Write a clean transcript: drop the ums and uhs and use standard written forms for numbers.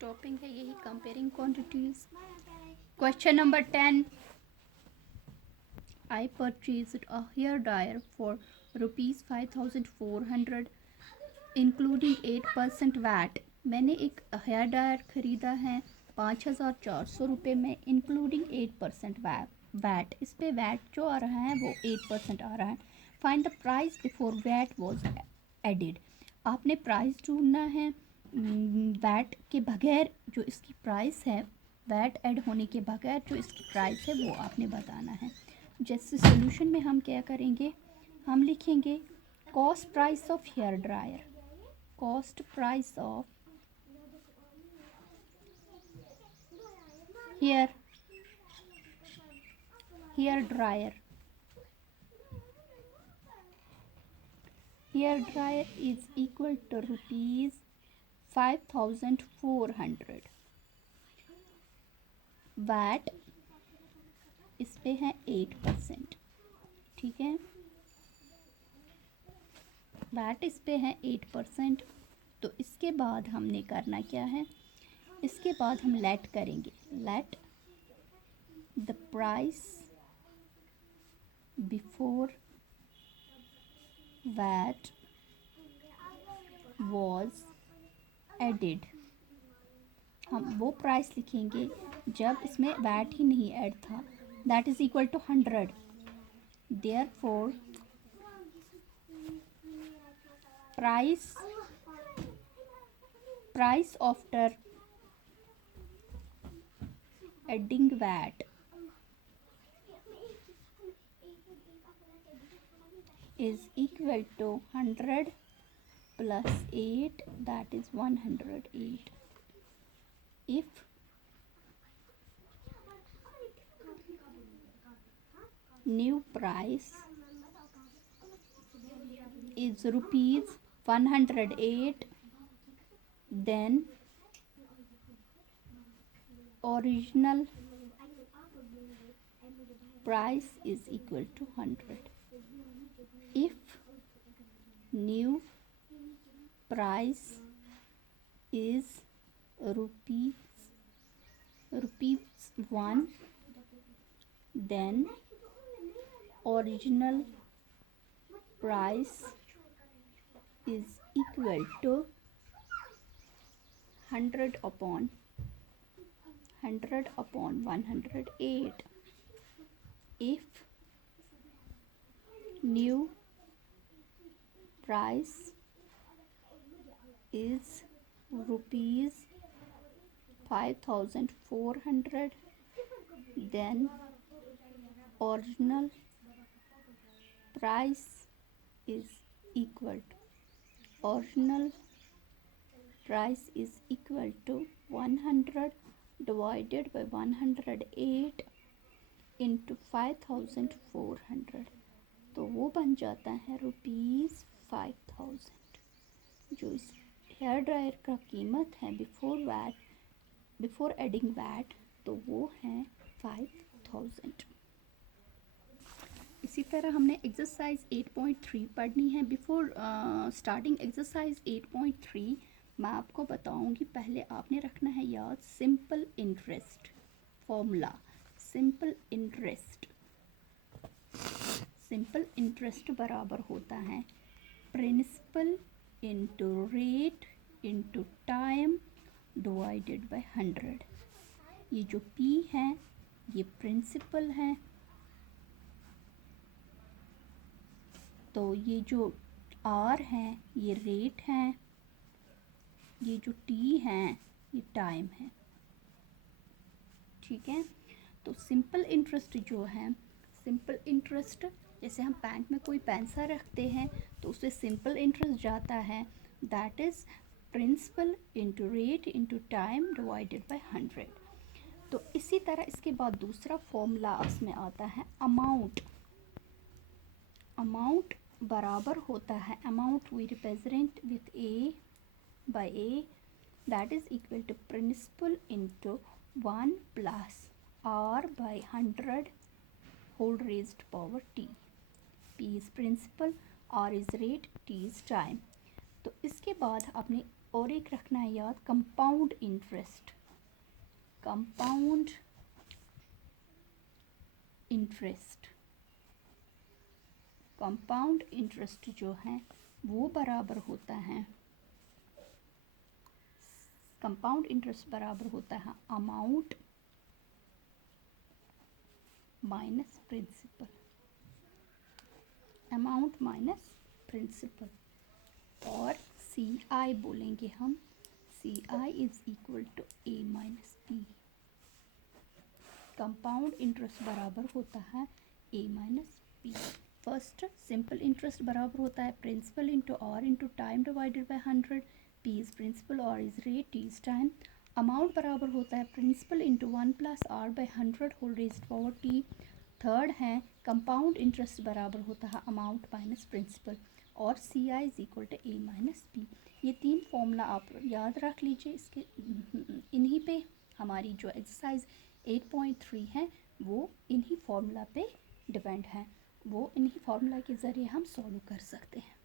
Topic है यही comparing quantities. Question number 10, I purchased a hair dryer for rupees 5400 including 8% VAT। मैंने एक hair dryer ख़रीदा है 5400 रुपये में इंक्लूडिंग 8% वैट। इस पे वैट जो आ रहा है वो 8% आ रहा है। Find the price before VAT was added. आपने प्राइस ढूंढना है वैट के बगैर जो इसकी प्राइस है, वैट ऐड होने के बगैर जो इसकी प्राइस है वो आपने बताना है। जैसे सोल्यूशन में हम क्या करेंगे, हम लिखेंगे cost price of hair dryer, cost price of hair dryer is equal to rupees 5400। VAT इस पे है 8%, ठीक है, वैट इस पे है 8%। तो इसके बाद हमने करना क्या है, इसके बाद हम लेट करेंगे, let the price before VAT was added. हम वो प्राइस लिखेंगे जब इसमें वैट ही नहीं ऐड था, that is equal to 100। Therefore price after adding VAT is equal to 100 plus 8, that is 108. If new price is rupees 108, then original price is equal to 100. If new price is rupees 1, then original price is equal to 100 upon 108. If new price is rupees 5400, then original price is equal to 100 divided by 108 into 5400, तो वो बन जाता है ₹5000। जो इस hair dryer का कीमत है बिफोर एडिंग वैट, तो वो है 5000। इसी तरह हमने एक्सरसाइज 8.3 पढ़नी है। बिफोर स्टार्टिंग एक्सरसाइज 8.3 मैं आपको बताऊंगी, पहले आपने रखना है याद simple interest formula. Simple interest बराबर होता है principal into rate into time divided by 100। ये जो P है ये प्रिंसिपल है, तो ये जो R है ये रेट है, ये जो T है ये टाइम है, ठीक है। तो सिंपल इंटरेस्ट जो है, सिंपल इंटरेस्ट जैसे हम बैंक में कोई पैसा रखते हैं तो उससे सिंपल इंटरेस्ट जाता है, that is principal into rate into time divided by 100। तो इसी तरह इसके बाद दूसरा फॉर्मूला इसमें आता है अमाउंट बराबर होता है, amount we represent with A by A, that is equal to principal into 1 plus R by 100 whole raised power T। P is principal, R is rate, T is time। तो इसके बाद आपने और एक रखना है याद, compound interest. Compound interest, compound interest जो है वो बराबर होता है, कंपाउंड इंटरेस्ट बराबर होता है amount minus principal, amount minus principal. और सी आई बोलेंगे हम, C I is equal to A minus B. Compound interest बराबर होता है A minus B. First simple interest बराबर होता है principal into R into time divided by 100। P is principal, R is rate, T is time. Amount बराबर होता है principal into 1 plus R by 100 whole raised power T. Third है compound interest बराबर होता है अमाउंट माइनस प्रिंसिपल, और C I is equal to A minus B. ये तीन फॉर्मूला आप याद रख लीजिए। इसके इन्हीं पे हमारी जो एक्सरसाइज 8.3 है वो इन्हीं फॉर्मूला पे डिपेंड है, वो इन्हीं फार्मूला के ज़रिए हम सॉल्व कर सकते हैं।